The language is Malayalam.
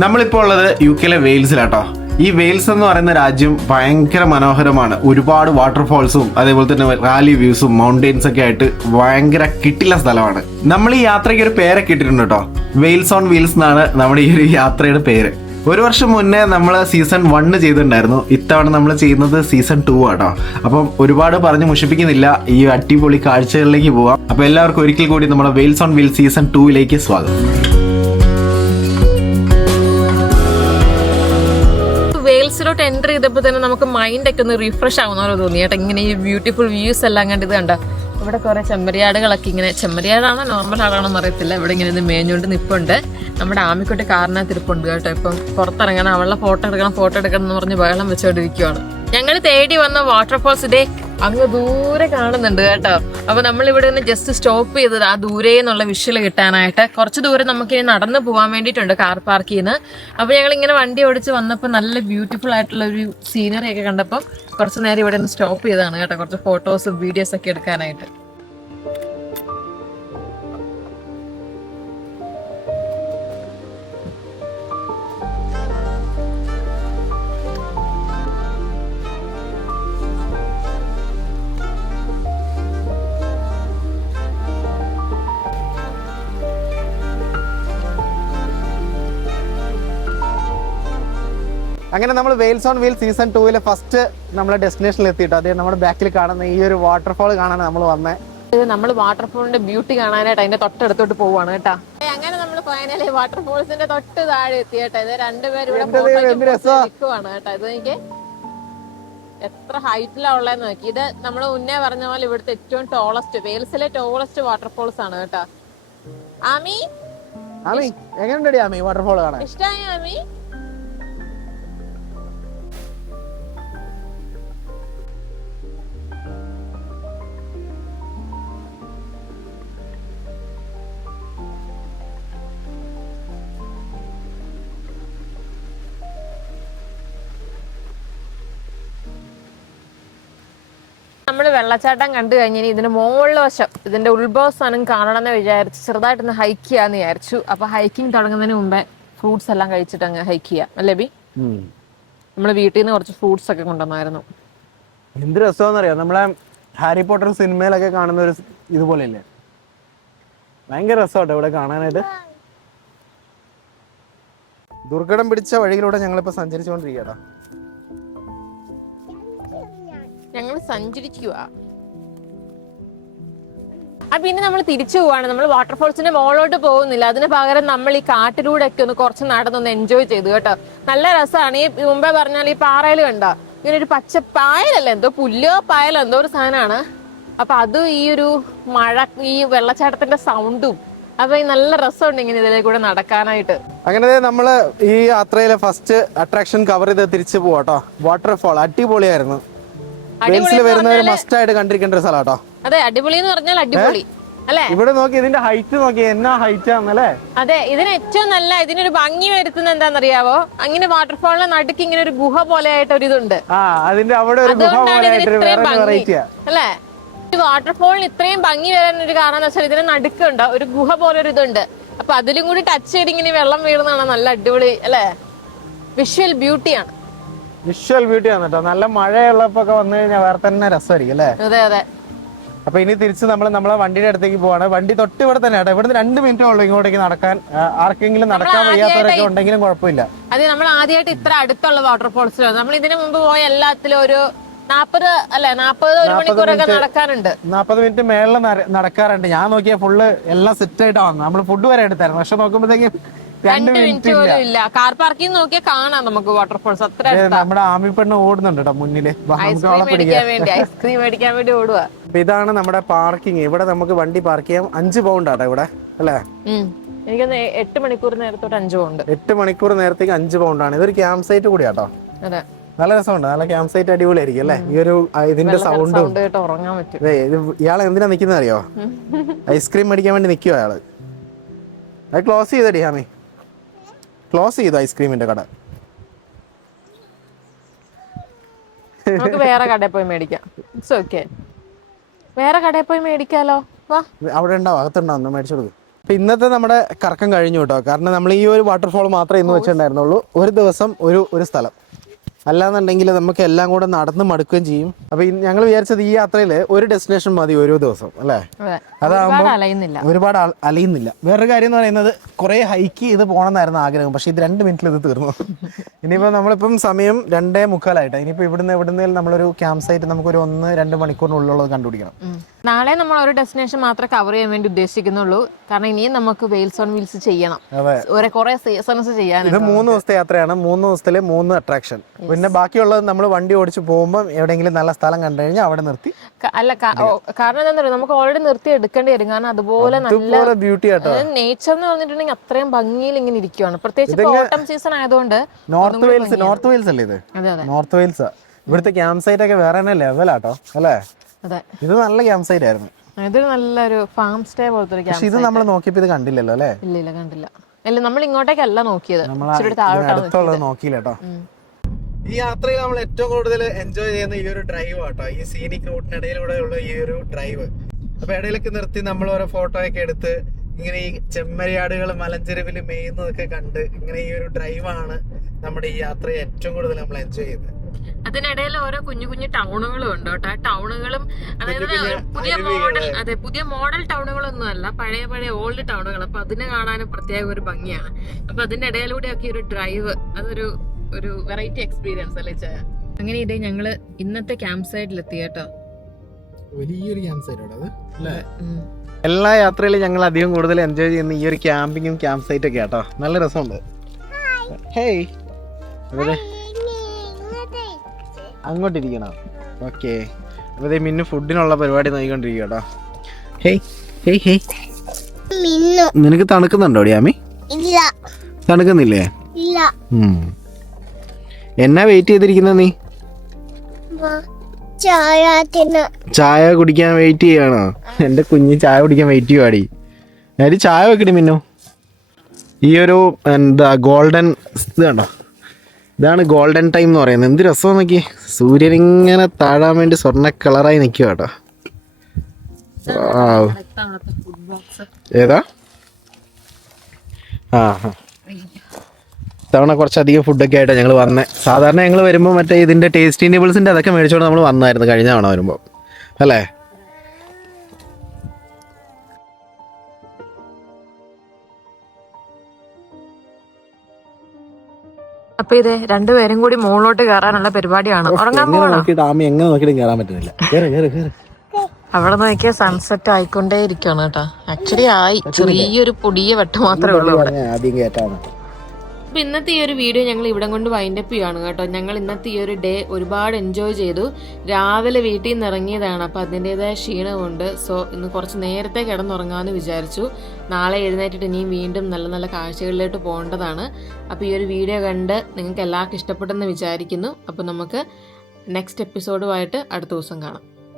നമ്മളിപ്പോൾ ഉള്ളത് യുകെയിലെ വെയിൽസിലാട്ടോ. ഈ വെയിൽസ് എന്ന് പറയുന്ന രാജ്യം ഭയങ്കര മനോഹരമാണ്. ഒരുപാട് വാട്ടർഫാൾസും അതേപോലെ തന്നെ വാലി വ്യൂസും മൗണ്ടെയിൻസ് ഒക്കെ ആയിട്ട് ഭയങ്കര കിട്ടില്ല സ്ഥലമാണ്. നമ്മൾ ഈ യാത്രയ്ക്ക് ഒരു പേരൊക്കെ ഇട്ടിട്ടുണ്ട് കേട്ടോ. വെയിൽസ് ഓൺ വീൽസ് എന്നാണ് നമ്മുടെ ഈ ഒരു യാത്രയുടെ പേര്. ഒരു വർഷം മുന്നേ നമ്മൾ സീസൺ 1 ചെയ്തിട്ടുണ്ടായിരുന്നു. ഇത്തവണ നമ്മൾ ചെയ്യുന്നത് സീസൺ 2 ആട്ടോ. അപ്പം ഒരുപാട് പറഞ്ഞ് മുഷിപ്പിക്കുന്നില്ല, ഈ അടിപൊളി കാഴ്ചകളിലേക്ക് പോവാം. അപ്പൊ എല്ലാവർക്കും ഒരിക്കൽ കൂടി നമ്മുടെ വെയിൽസ് ഓൺ വീൽസ് സീസൺ 2 സ്വാഗതം. വെയിൽസിലോട്ട് എൻ്റർ ചെയ്തപ്പോൾ തന്നെ നമുക്ക് മൈൻഡൊക്കെ ഒന്ന് റീഫ്രഷ് ആവുന്ന പോലെ തോന്നി കേട്ടോ. ഇങ്ങനെ ഈ ബ്യൂട്ടിഫുൾ വ്യൂസ് എല്ലാം കണ്ടത് കണ്ട. ഇവിടെ കുറെ ചെമ്മരിയാടുകളൊക്കെ ഇങ്ങനെ, ചെമ്മരിയാടാണോ നോർമൽ ആടാണോ എന്ന് അറിയത്തില്ല, ഇവിടെ ഇങ്ങനെ ഇത് മേഞ്ഞുകൊണ്ട് നിൽപ്പുണ്ട്. നമ്മുടെ ആമിക്കുട്ടി കാറിനകത്ത് ഇരിപ്പുണ്ട് കേട്ടോ. ഇപ്പം പുറത്തിറങ്ങണം, അവളുടെ ഫോട്ടോ എടുക്കണം എന്ന് പറഞ്ഞ് ബഹളം വെച്ചോണ്ടിരിക്കുവാണ്. ഞങ്ങൾ തേടി വന്ന വാട്ടർഫോൾസ് ഇതേ അങ്ങ് ദൂരെ കാണുന്നുണ്ട് കേട്ടോ. അപ്പൊ നമ്മൾ ഇവിടെ നിന്ന് ജസ്റ്റ് സ്റ്റോപ്പ് ചെയ്തത് ആ ദൂരെ എന്നുള്ള വിഷ്വൽ കിട്ടാനായിട്ട്. കുറച്ച് ദൂരം നമുക്ക് ഇനി നടന്നു പോകാൻ വേണ്ടിയിട്ടുണ്ട് കാർ പാർക്ക് ചെയ്യുന്നത്. അപ്പൊ ഞങ്ങൾ ഇങ്ങനെ വണ്ടി ഓടിച്ച് വന്നപ്പോൾ നല്ല ബ്യൂട്ടിഫുൾ ആയിട്ടുള്ള ഒരു സീനറി ഒക്കെ കണ്ടപ്പോൾ കുറച്ച് നേരം ഇവിടെ നിന്ന് സ്റ്റോപ്പ് ചെയ്തതാണ് കേട്ടോ, കുറച്ച് ഫോട്ടോസും വീഡിയോസ് ഒക്കെ എടുക്കാനായിട്ട്. അങ്ങനെ നമ്മൾ Wales on wheel season 2 first നമ്മളെ ഡെസ്റ്റിനേഷനിൽ എത്തിയിട്ടോ. അതേ നമ്മുടെ ബാക്കിൽ കാണുന്ന ഈ ഒരു വാട്ടർഫാൾ കാണാനാണ് നമ്മൾ വന്നത്. നമ്മൾ വാട്ടർഫോളിന്റെ ബ്യൂട്ടി കാണാനായിട്ട് അതിന്റെ തൊട്ടടുത്തോട്ട് പോവാണ് കേട്ടോ. അങ്ങനെ നമ്മൾ ഫൈനലി വാട്ടർഫോൾസിന്റെ തൊട്ട് താഴെ എത്തി കേട്ടോ. ഇത് രണ്ടുപേരും ഇവിടെ നിൽക്കുവാണ് കേട്ടോ. ഇത് എനിക്ക് എത്ര ഹൈറ്റിലാ ഉള്ളതെന്ന് നോക്കി. ഇത് നമ്മൾ മുന്നേ പറഞ്ഞ പോലെ ഇവിടുത്തെ ഏറ്റവും ടോളസ്റ്റ്, വെയിൽസിലെ ടോളസ്റ്റ് വാട്ടർഫോൾസ് ആണ് കേട്ടോ. ആമി എങ്ങനെയുണ്ട് ആമി വാട്ടർഫാൾ കാണാൻ? ഇഷ്ടമായി ആമി? നമ്മൾ വെള്ളച്ചാട്ടം കണ്ടു കഴിഞ്ഞാൽ ഇതിന്റെ മുകളിലെ വശം, ഇതിന്റെ ഉത്ഭവ സ്ഥാനം കാണണമെന്ന് വിചാരിച്ചു ചെറുതായിട്ടൊന്ന് ഹൈക്ക് ചെയ്യാന്ന് വിചാരിച്ചു. അപ്പൊ ഹൈക്കിംഗ് തുടങ്ങുന്നതിന് മുമ്പേ ഫ്രൂട്ട്സ് എല്ലാം കഴിച്ചിട്ട് അങ്ങ് ഹൈക്ക് ചെയ്യാം അല്ലേ ബി? നമ്മള് വീട്ടിൽ നിന്ന് കുറച്ച് ഫ്രൂട്ട്സ് ഒക്കെ കൊണ്ടുവന്നായിരുന്നു. എന്ത് രസമാണെന്നറിയാം, നമ്മളെ ഹാരി പോട്ടർ സിനിമയിലൊക്കെ കാണുന്ന ഒരു ഇതുപോലെയല്ലേ, ഭയങ്കര രസമാട്ടോ ഇവിടെ കാണാനായിട്ട്. ദുർഘടം പിടിച്ച വഴിയിലൂടെ ഞങ്ങളിപ്പോ സഞ്ചരിച്ചുകൊണ്ടിരിക്കട്ടോ. ഞങ്ങൾ സഞ്ചരിക്കുക. പിന്നെ നമ്മൾ തിരിച്ചു പോവാണ്. നമ്മൾ വാട്ടർഫോൾസിന്റെ മുകളിലോട്ട് പോകുന്നില്ല, അതിന് പകരം നമ്മൾ ഈ കാട്ടിലൂടെ ഒക്കെ ഒന്ന് കുറച്ച് നടന്നൊന്ന് എൻജോയ് ചെയ്തു കേട്ടോ. നല്ല രസമാണ്. ഈ മുമ്പേ പറഞ്ഞാൽ ഈ പാറയിൽ കണ്ടോ ഇങ്ങനെ ഒരു പച്ച പായലല്ല, എന്തോ പുല്ലോ പായലോ എന്തോ ഒരു സാധനമാണ്. അപ്പൊ അത് ഈ ഒരു മഴ, ഈ വെള്ളച്ചാട്ടത്തിന്റെ സൗണ്ടും, അപ്പൊ ഈ നല്ല രസമുണ്ട് ഇങ്ങനെ ഇതിലെ കൂടെ നടക്കാനായിട്ട്. അങ്ങനെ നമ്മള് ഈ യാത്രയിലെ ഫസ്റ്റ് അട്രാക്ഷൻ കവർ ചെയ്ത് തിരിച്ചു പോവാട്ടോ. വാട്ടർഫാൾ അടിപൊളിയായിരുന്നു. വരുന്നവര് മസ്റ്റ് ആയിട്ട് കണ്ടിരിക്കേണ്ട ഒരു സ്ഥലം. അതെ, അടിപൊളി എന്ന് പറഞ്ഞാൽ അടിപൊളി അല്ലെ. ഇവിടെ നോക്കി, ഇതിന്റെ ഹൈറ്റ് നോക്കി, എന്നാ ഹൈറ്റ് ആണല്ലേ. അതെ, ഇതിന് ഏറ്റവും നല്ല, ഇതിനൊരു ഭംഗി വരുത്തുന്ന എന്താണെന്നറിയാവോ, അങ്ങനെ വാട്ടർഫാളിന്റെ നടുക്ക് ഇങ്ങനെ ഒരു ഗുഹ പോലെ ആയിട്ട് ഒരു ഇതുണ്ട്. അതുകൊണ്ടാണ് ഇതിന് ഇത്രയും ഭംഗി അല്ലെ. ഈ വാട്ടർഫാളിന് ഇത്രയും ഭംഗി വരാൻ ഒരു കാരണം എന്ന് വെച്ചാൽ ഇതിന് നടുക്കുണ്ട് ഒരു ഗുഹ പോലെ ഒരു ഇതുണ്ട്. അപ്പൊ അതിലും കൂടി ടച്ച് ചെയ്ത് ഇങ്ങനെ വെള്ളം വീഴുന്നതാണ് നല്ല അടിപൊളി അല്ലെ. വിഷ്വൽ ബ്യൂട്ടിയാണ്. വിഷ്വൽ ബ്യൂട്ടിയാണ് കേട്ടോ. നല്ല മഴയുള്ളപ്പോ വന്നു കഴിഞ്ഞാൽ വേറെ തന്നെ രസമായിരിക്കും അല്ലേ. അതെ അതെ. അപ്പൊ ഇനി തിരിച്ച് നമ്മളെ വണ്ടിയുടെ അടുത്തേക്ക് പോവാണ്. വണ്ടി തൊട്ട് ഇവിടെ തന്നെ കേട്ടോ. ഇവിടുന്ന് 2 മിനിറ്റേ ഉള്ളൂ ഇങ്ങോട്ടേക്ക് നടക്കാൻ. ആർക്കെങ്കിലും നടക്കാൻ വയ്യാത്തവരൊക്കെ ഉണ്ടെങ്കിലും കുഴപ്പമില്ല. അതെ, നമ്മൾ ആദ്യമായിട്ട് ഇത്ര അടുത്തുള്ള വാട്ടർഫോൾസിലാണ്. നമ്മൾ ഇതിനു മുമ്പ് പോയ എല്ലാത്തിലും ഒരു 40 മണിക്കൂറൊക്കെ നടക്കാനുണ്ട്. 40 മിനിറ്റ് മേളിൽ നടക്കാറുണ്ട്. ഞാൻ നോക്കിയ ഫുള്ള് എല്ലാം സെറ്റ് ആയിട്ടാ വന്നത്. നമ്മള് ഫുഡ് വരെ എടുത്തായിരുന്നു, പക്ഷെ നോക്കുമ്പോഴത്തേക്കും 2 മിനിറ്റ് പോലും ഇല്ല. കാർ പാർക്കിംഗ് നോക്കിയാൽ കാണാം നമുക്ക് വാട്ടർഫോൾസ്. അത്ര നമ്മുടെ ആമി പെണ്ണ് ഓടുന്നുണ്ട് കേട്ടോ മുന്നില്, ഐസ്ക്രീം മേടിക്കാൻ വേണ്ടി ഓടുക. ഇതാണ് നമ്മുടെ പാർക്കിംഗ്. ഇവിടെ നമുക്ക് വണ്ടി പാർക്ക് ചെയ്യാം. 5 പൗണ്ട് ആട്ടോ ഇവിടെ അല്ലേ. എനിക്കൊന്ന് 8 മണിക്കൂർ നേരത്തോട്ട് 5 പൗണ്ട്. 8 മണിക്കൂർ നേരത്തേക്ക് 5 പൗണ്ടാണ്. ഇതൊരു ക്യാമ്പ് സൈറ്റ് കൂടി കേട്ടോ. അതെ, നല്ല രസമുണ്ട്. നല്ല ക്യാമ്പ് സൈറ്റ് അടിപൊളിയായിരിക്കും അല്ലേ. ഈ ഒരു ഇതിന്റെ സൗണ്ടും. ഉറങ്ങാൻ പറ്റും. ഇയാളെ എന്തിനാ നിക്കുന്നത് അറിയോ? ഐസ്ക്രീം മേടിക്കാൻ വേണ്ടി നിൽക്കുവോ അയാള്. അത് ക്ലോസ് ചെയ്തടി ആമി, ക്ലോസ് ചെയ്തു ഐസ്ക്രീമിന്റെ കട. നമുക്ക് വേറെ കടയിൽ പോയി മേടിക്കാം. ഇറ്റ്സ് ഓക്കേ, വേറെ കടയിൽ പോയി മേടിക്കാലോ. വാ, അവിടെ ഉണ്ടാവും, അകത്തുണ്ടാവും, മേടിച്ചു കൊടുക്കും. അപ്പോൾ ഇന്നത്തെ നമ്മുടെ കറക്കം കഴിഞ്ഞു കേട്ടോ. കാരണം നമ്മൾ ഈ ഒരു വാട്ടർഫോൾ മാത്രമേ ഇന്ന് വെച്ചിട്ടുണ്ടായിരുന്നുള്ളൂ. ഒരു ദിവസം ഒരു സ്ഥലം, അല്ലാന്നുണ്ടെങ്കിൽ നമുക്ക് എല്ലാം കൂടെ നടന്ന് മടുക്കുകയും ചെയ്യും. അപ്പോൾ ഞങ്ങൾ വിചാരിച്ചത് ഈ യാത്രയിൽ ഒരു ഡെസ്റ്റിനേഷൻ മതി ഓരോ ദിവസം അല്ലേ. അതാകുമ്പോൾ ഒരുപാട് അലയുന്നില്ല. വേറൊരു കാര്യം എന്ന് പറയുന്നത് കുറേ ഹൈക്ക് ചെയ്ത് പോകണമെന്നായിരുന്നു ആഗ്രഹം. പക്ഷേ ഇത് 2 മിനിറ്റിൽ ഇത് തീർന്നു. ഇനിയിപ്പോൾ നമ്മളിപ്പം സമയം 2:45. ഇനിയിപ്പോൾ എവിടുന്നേലും നമ്മളൊരു ക്യാമ്പ് സൈറ്റ് നമുക്കൊരു 1-2 മണിക്കൂറിനുള്ളിലുള്ളത് കണ്ടുപിടിക്കണം. നാളെ നമ്മൾ ഒരു ഡെസ്റ്റിനേഷൻ മാത്രമേ കവർ ചെയ്യാൻ വേണ്ടി ഉദ്ദേശിക്കുന്നുള്ളൂ. കാരണം ഇനിയും നമുക്ക് വെയിൽസ് ഓൺ വീൽസ് ചെയ്യണം, കുറെ സീസൺസ് ചെയ്യാൻ. ഇത് 3 ദിവസത്തെ യാത്രയാണ്. 3 ദിവസത്തില് 3 അട്രാക്ഷൻ. പിന്നെ ബാക്കിയുള്ളത് നമ്മൾ വണ്ടി ഓടിച്ച് പോകുമ്പോൾ എവിടെയെങ്കിലും നല്ല സ്ഥലം കണ്ടു കഴിഞ്ഞാൽ അവിടെ നിർത്തി. അല്ല, കാരണം എന്താ പറയുക, നമുക്ക് ഓൾറെഡി നിർത്തി എടുക്കേണ്ടി വരും. കാരണം അതുപോലെ നല്ല ബ്യൂട്ടി ആട്ടോ. നേച്ചർ എന്ന് പറഞ്ഞിട്ടുണ്ടെങ്കിൽ അത്രയും ഭംഗിയിൽ ഇങ്ങനെ ഇരിക്കുവാണ്. പ്രത്യേകിച്ച് ഓട്ടം സീസൺ ആയതുകൊണ്ട്. നോർത്ത് വെയിൽസ് അല്ലേ ഇത്? North Wales. ഇവിടുത്തെ ക്യാമ്പ് സൈറ്റ് ഒക്കെ വേറെ തന്നെ ലെവലാട്ടോ അല്ലേ. ഇത് നല്ല ക്യാമ്പ് സൈറ്റ് ആയിരുന്നു. ഇത് നല്ലൊരു ഫാം സ്റ്റേ പോലത്തെ ഒരു ക്യാമ്പ്. ഇത് നമ്മൾ നോക്കിയപ്പോ ഇത് കണ്ടില്ലല്ലോ അല്ലേ? ഇല്ല, കണ്ടില്ല. അല്ല, നമ്മൾ ഇങ്ങോട്ടേക്കല്ല നോക്കിയത്, അടുത്തുള്ളത് നോക്കിയില്ല കേട്ടോ. ഈ യാത്രയിൽ നമ്മൾ ഏറ്റവും കൂടുതൽ എൻജോയ് ചെയ്യുന്ന ഈ ഒരു ഡ്രൈവ് ആട്ടോ, ഈ സീനിക് റൂട്ടിനിടയിലൂടെ ഉള്ള ഈ ഒരു ഡ്രൈവ്. അപ്പൊ ഇടയിലൊക്കെ നിർത്തി നമ്മൾ ഓരോ ഫോട്ടോ ഒക്കെ എടുത്ത് ഇങ്ങനെ ഈ ചെമ്മരിയാടുകൾ മലഞ്ചെരുവിൽ മേയുന്നതൊക്കെ കണ്ട് ഇങ്ങനെ ഈ ഒരു ഡ്രൈവാണ് നമ്മുടെ ഈ യാത്രയെ ഏറ്റവും കൂടുതൽ നമ്മൾ എൻജോയ് ചെയ്യുന്നത്. അതിനിടയിൽ ഓരോ കുഞ്ഞു കുഞ്ഞു ടൗണുകളും ഉണ്ട് കേട്ടോ. ആ ടൗണുകളും അതായത് പുതിയ മോഡൽ ടൗണുകളൊന്നും അല്ല, പഴയ ഓൾഡ് ടൗണുകൾ. അപ്പൊ അതിനെ കാണാനും പ്രത്യേക ഒരു ഭംഗിയാണ്. അപ്പൊ അതിന്റെ ഇടയിലൂടെ ഒക്കെ ഒരു ഡ്രൈവ്, അതൊരു വെറൈറ്റി എക്സ്പീരിയൻസ് അല്ലേ ചായ? അങ്ങനെ ഇതേ ഞങ്ങള് ഇന്നത്തെ ക്യാമ്പ് സൈറ്റിലെത്തി കേട്ടോ. വലിയൊരു ക്യാമ്പ് സൈറ്റ് അത് അല്ലേ. എല്ലാ യാത്രയിലും ഞങ്ങൾ അധികം കൂടുതൽ എൻജോയ് ചെയ്യുന്ന ഈ ഒരു ക്യാമ്പിങ്ങും ക്യാമ്പ് സൈറ്റ് ഒക്കെ കേട്ടോ. നല്ല രസമുണ്ട്. ഹേയ്, അങ്ങോട്ടിരിക്കണം. ഓക്കെ, അപ്പൊ മിന്നു ഫുഡിനുള്ള പരിപാടി നോക്കിക്കൊണ്ടിരിക്കുക കേട്ടോ. നിനക്ക് തണുക്കുന്നുണ്ടോ ഡിയാമി? തണുക്കുന്നില്ലേ? എന്നാ വെയിറ്റ് ചെയ്തിരിക്കുന്ന നീ? ചായ കുടിക്കാൻ വെയിറ്റ് ചെയ്യാണോ? എന്റെ കുഞ്ഞ് ചായ കുടിക്കാൻ വെയിറ്റ് ചെയ്യുവാടി. ഞാൻ ചായ വെക്കടി മിന്നു. ഈ ഒരു ഗോൾഡൻ ഇത് കണ്ടോ, ഇതാണ് ഗോൾഡൻ ടൈം എന്ന് പറയുന്നത്. എന്ത് രസം നോക്കി, സൂര്യൻ ഇങ്ങനെ താഴാൻ വേണ്ടി സ്വർണ്ണ കളറായി നിൽക്കുക കേട്ടോ. ഏതാ? തവണ കുറച്ചധികം ഫുഡൊക്കെ ആയിട്ടാണ് ഞങ്ങൾ വന്നത്. സാധാരണ ഞങ്ങൾ വരുമ്പോൾ മറ്റേ ഇതിൻ്റെ ടേസ്റ്റി ടേബിൾസിൻ്റെ അതൊക്കെ മേടിച്ചോണ്ട് നമ്മൾ വന്നായിരുന്നു കഴിഞ്ഞ തവണ വരുമ്പോൾ അല്ലേ. അപ്പൊ ഇത് രണ്ടുപേരും കൂടി മുകളിലോട്ട് കയറാനുള്ള പരിപാടിയാണ്. എങ്ങനെ നോക്കിയിട്ട് കയറാൻ പറ്റുന്നില്ല. അവിടെ നോക്കിയാൽ സൺസെറ്റ് ആയിക്കൊണ്ടേ ഇരിക്കുകയാണ് കേട്ടോ. ആക്ച്വലി ചെറിയൊരു പൊടിയ വെട്ടം മാത്രമേ ഉള്ളൂ ഇവിടെ. അപ്പൊ ഇന്നത്തെ ഈ ഒരു വീഡിയോ ഞങ്ങൾ ഇവിടെ കൊണ്ട് വൈൻഡപ്പ് ചെയ്യുകയാണ് കേട്ടോ. ഞങ്ങൾ ഇന്നത്തെ ഈ ഒരു ഡേ ഒരുപാട് എൻജോയ് ചെയ്തു. രാവിലെ വീട്ടിൽ നിന്ന് ഇറങ്ങിയതാണ്, അപ്പൊ അതിൻ്റെതായ ക്ഷീണമുണ്ട്. സോ ഇന്ന് കുറച്ച് നേരത്തെ കിടന്നുറങ്ങാമെന്ന് വിചാരിച്ചു. നാളെ എഴുന്നേറ്റിട്ട് ഇനിയും വീണ്ടും നല്ല നല്ല കാഴ്ചകളിലോട്ട് പോകേണ്ടതാണ്. അപ്പോൾ ഈ ഒരു വീഡിയോ കണ്ട് നിങ്ങൾക്ക് എല്ലാവർക്കും ഇഷ്ടപ്പെട്ടെന്ന് വിചാരിക്കുന്നു. അപ്പോൾ നമുക്ക് നെക്സ്റ്റ് എപ്പിസോഡുമായിട്ട് അടുത്ത ദിവസം കാണാം.